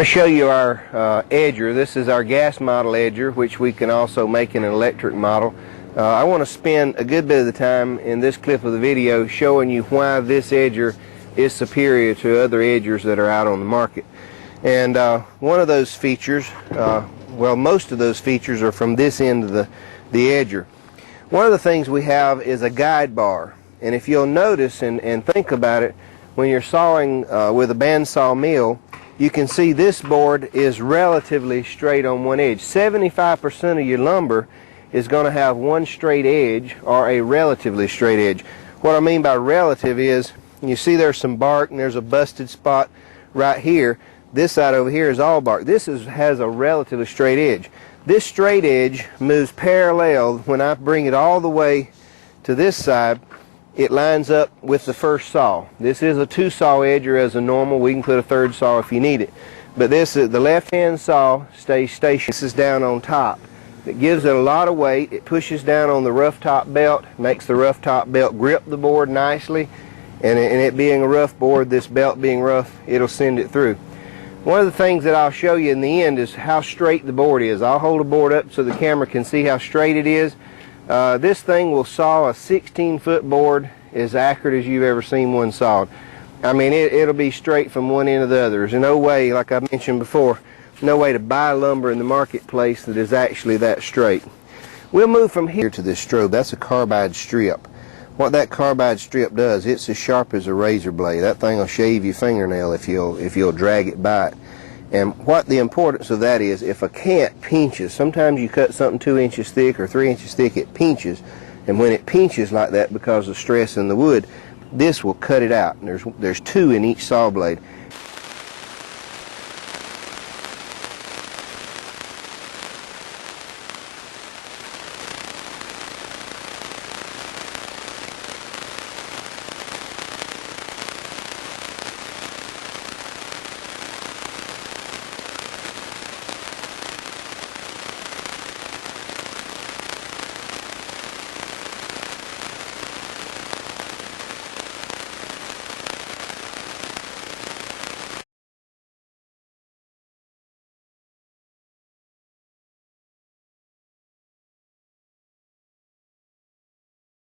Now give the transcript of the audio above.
want to show you our edger. This is our gas model edger, which we can also make in an electric model. I want to spend a good bit of the time in this clip of the video showing you why this edger is superior to other edgers that are out on the market. And one of those features, well, most of those features are from this end of the edger. One of the things we have is a guide bar, and if you'll notice and think about it, when you're sawing with a bandsaw mill, you can see this board is relatively straight on one edge. 75% of your lumber is going to have one straight edge or a relatively straight edge. What I mean by relative is, you see there's some bark and there's a busted spot right here. This side over here is all bark. This has a relatively straight edge. This straight edge moves parallel. When I bring it all the way to this side, it lines up with the first saw. This is a two-saw edger as a normal. We can put a third saw if you need it. But this is the left-hand saw stays stationary. This is down on top. It gives it a lot of weight. It pushes down on the rough top belt, makes the rough top belt grip the board nicely. And it being a rough board, this belt being rough, it'll send it through. One of the things that I'll show you in the end is how straight the board is. I'll hold the board up so the camera can see how straight it is. This thing will saw a 16-foot board as accurate as you've ever seen one sawed. I mean, it'll be straight from one end to the other. There's no way, like I mentioned before, no way to buy lumber in the marketplace that is actually that straight. We'll move from here to this strobe. That's a carbide strip. What that carbide strip does, it's as sharp as a razor blade. That thing will shave your fingernail if you'll drag it by it. And what the importance of that is, if a cant pinches, sometimes you cut something 2 inches thick or 3 inches thick, it pinches. And when it pinches like that because of stress in the wood, this will cut it out. And there's two in each saw blade.